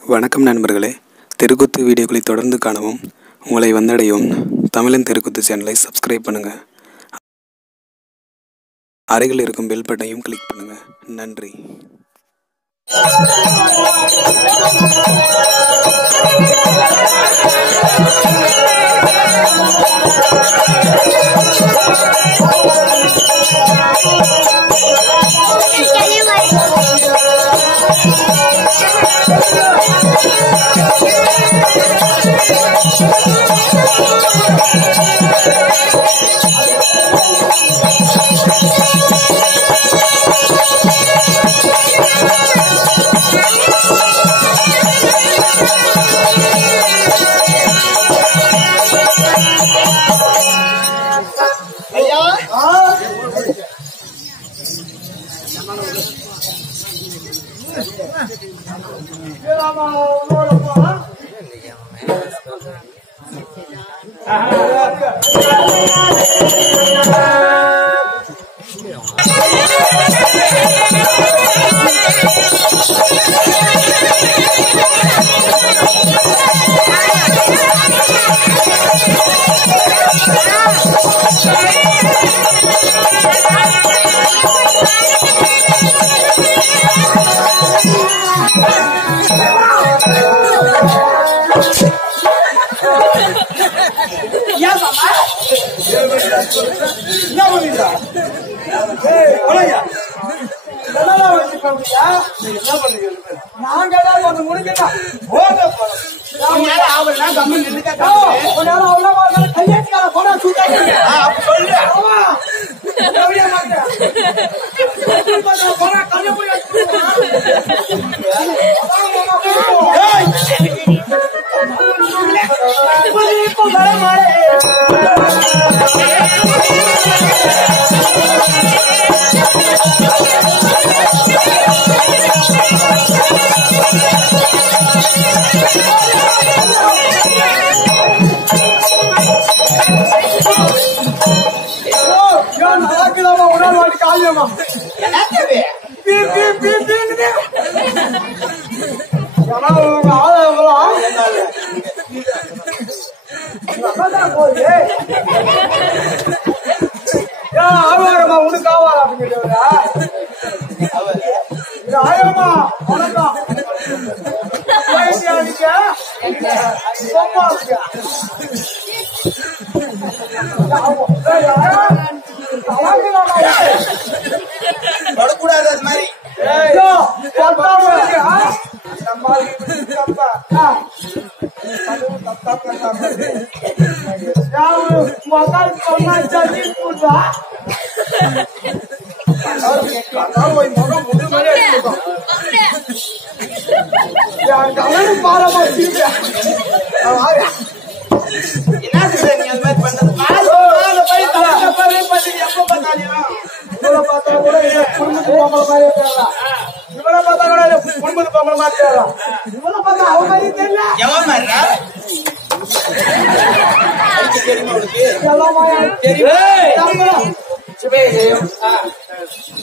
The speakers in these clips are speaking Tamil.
வணக்கம் நண்பர்களே, தெருக்கூத்து வீடியோக்களை தொடர்ந்து காணவும் உங்களை வந்தடையவும் தமிழன் தெருக்கூத்து சேனலை சப்ஸ்கிரைப் பண்ணுங்கள். அருகில் இருக்கும் பெல் பட்டனையும் கிளிக் பண்ணுங்கள். நன்றி.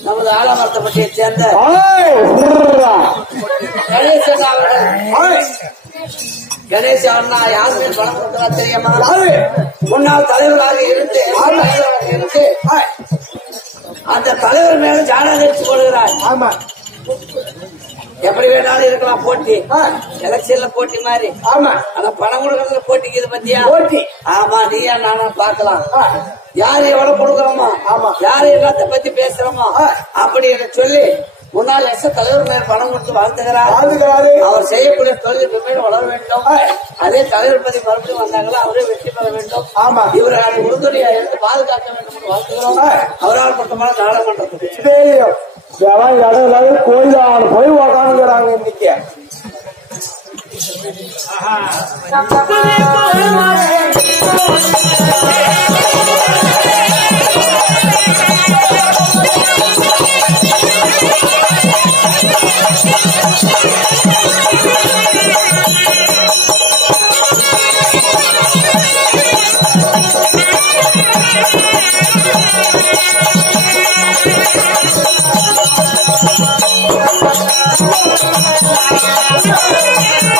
நமது ஆலமரத்தை சேர்ந்த கணேச அண்ணா யார் மேல் பணம் கொடுக்கிறா தெரியுமா? முன்னாள் தலைவராக இருந்து அந்த தலைவர் மேல ஜானாக எடுத்துக் கொள்கிறார். ஆமா, எப்படி வேணாலும் இருக்கலாம் போட்டி, எலெக்ஷன்ல போட்டி மாதிரி. ஆமா, ஆனா பணம் கொடுக்கறதுல போட்டிக்கு இது பத்தியா போட்டி? ஆமா, நீயா நானா பாக்கலாம். யாரு எவ்வளவு கொடுக்கறோமா, ஆமா, யாரு எல்லாத்த பத்தி பேசுறோமா அப்படி என சொல்லி முன்னாள் தலைவர் மேல் பணம் கொடுத்து வாழ்த்துகிறார். அவர் செய்யக்கூடிய தொழில் மேலும் வளர வேண்டும். அதே தலைவர் பத்தி மறுபடியும் வந்தாங்களா அவரே வெற்றி பெற வேண்டும். ஆமா, இவரை உறுதுணையா இருந்து பாதுகாக்க வேண்டும் என்று வாழ்த்துகிறோம். அவரால் மட்டுமான நாடாளுமன்றத்துக்கு இடம் கோயில் அவனை போய் உக்காந்துக்கிறாங்க இன்னைக்கு. Thank you.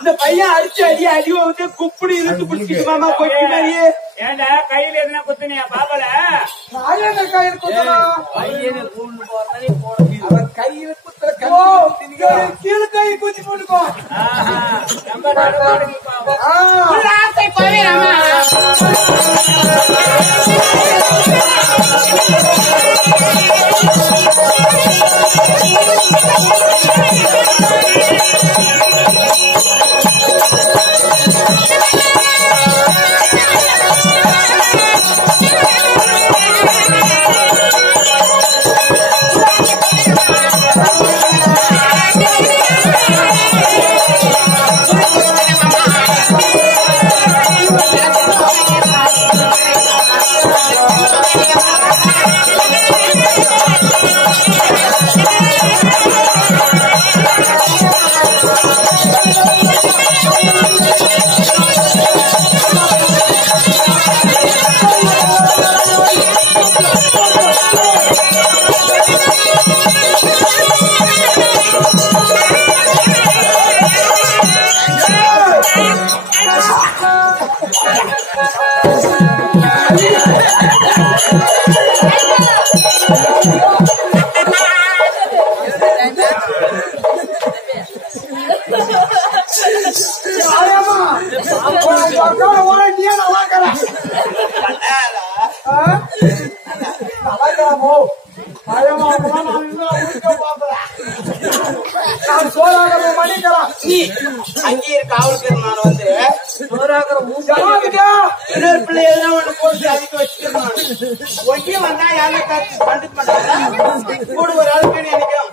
இந்த பையன் அடிச்சு அடி வந்து குப்பிடி இழுத்து பிடிச்சிட்டு மாமா கொட்டி மாதிரியே. ஏண்டா கையில எதுனா குத்துனியா பாப்பல கையில் குத்தணும் பையனை கூண்டு போறதானே போட அவன் கையில குத்துற கீழே கை குத்தி போட்டுக்கோ. நம்ம நடுவாடுக்கு அங்கே இருக்க ஆளுக்கு நான் வந்து இன்னொரு பிள்ளை எதுனா ஒண்ணு போட்டு அதுக்கு வச்சுக்கிறேன். ஒட்டி வந்தா யாரை கண்டு பண்ணாங்க கூட ஒரு ஆளுக்கு நினைக்கிறோம்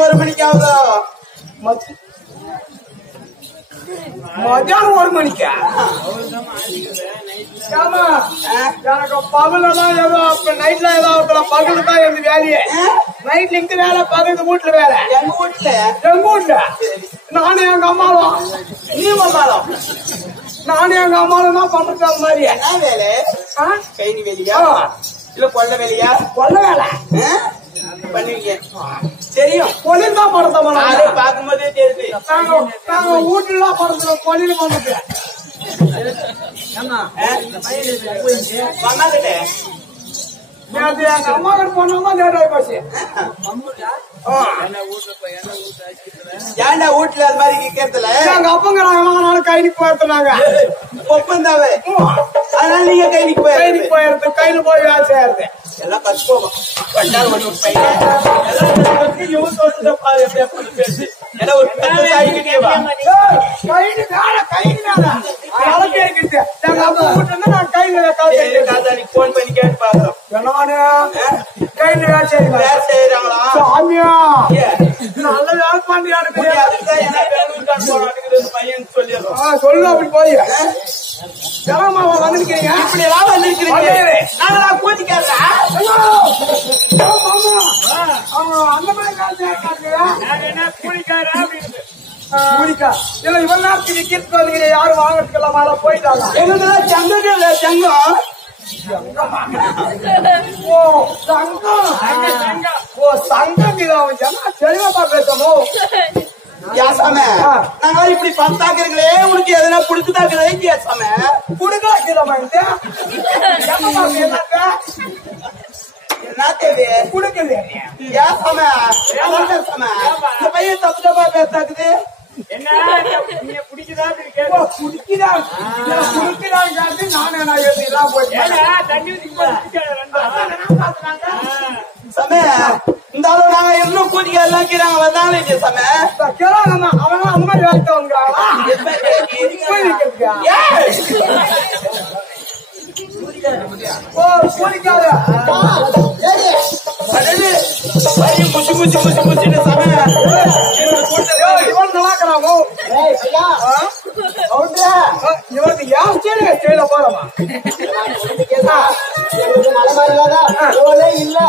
ஒரு மணிக்கு ஆகுதா மத்தியானம் 1 மணிக்கா? எனக்கு பகலாம் ஏதோ நைட்ல ஏதோ பகல் தான் எங்க வேலையே. நைட்ல இங்க வேலை, பகல் வீட்டுல வேலை. எங்க வீட்டுல நானும் எங்க அம்மாவும் நீ வந்தாலும் நானும் எங்க அம்மாவும் தான் பண்றது. அது மாதிரி என்ன வேலை? கைனி வேலையா இல்ல கொள்ள வேலையா? கொல்ல வேலை பண்ணிருக்கேன் தெரியும். கொலில் தான் படுத்தோம். பார்க்கும் போதே தெரியுது. நாங்க வீட்டுல படுத்துறோம், கொலில் பண்ணுது. பண்ணாக்கிட்ட எங்க அம்மா கிட்ட போனோமா லேட் ஆகி போச்சு. ஏன்டா வீட்டுல அது மாதிரி கேட்கறதுல எங்க அப்பங்க நாங்க கைக்கு போயிருந்தாங்க. ஒப்பந்தாவே அதனால நீங்க கைக்கு போயிருந்து கையில போய் வேலை செய்யறது எல்லாம் கத்துக்கோங்க. பையன் பேசு ஏன்னா ஒரு கைக்கு எங்க அப்பா வீட்டுல நான் கையில போன் பண்ணி கேட்டு பாக்குறோம். கையில வேலை செய்யறேன். வேலை செய்யறாங்களா? சாமியா நல்ல வேலை பண்ணியாரு. பையன் சொல்லிடுறோம். சொல்லு அப்படி போய் ஜனமாவா வந்திருக்கீங்க. இப்படி எல்லாம் வந்திருக்கிறீங்க. நாங்களா கூட்டிக்காரா? அந்த மாதிரி என்ன கூலிக்காரா அப்படின்னு முடிக்கா இல்ல இவன் நேரத்துக்கு விற்கிறது வருகிற யாரும் வாங்கறதுக்கெல்லாம் மேல போயிட்டாங்க எங்களுக்கு சங்கம் சங்கம் ஓ சங்கம் ஓ சங்கம் இது அவன் என்ன தெளிவா பேசணும் யாசாம நாங்க இப்படி பத்தாக்குறீங்களே உனக்கு எதனா புடிச்சுதாக்குறதே யாசாம குடுக்கலாமா என்ன தேவை குடுக்கல யாசாம இந்த பையன் தப்பு தப்பா பேசாக்குது என்ன நீ பிடிக்குதா கேட்க குடிக்கிறான் குடுக்கிறான் நானே நான் எழுதிலாம் போயிட்டேன் தண்ணி ஊத்தி சம இந்த அளவு நாங்க இன்னும் கூட்டிக்க எல்லாம் கீழாங்க வந்தாங்க சம கேளாங்க அவன் அந்த மாதிரி வேலைக்கு வந்துக்கிறாங்களா ஓ குடிக்காத முச்சு முச்சு முச்சு முச்சுன்னு சம இவன் நல்லாக்கிறாங்க இவனுக்கு ஏன் ஸ்டைல போறமா நல்ல மாதிரி இல்ல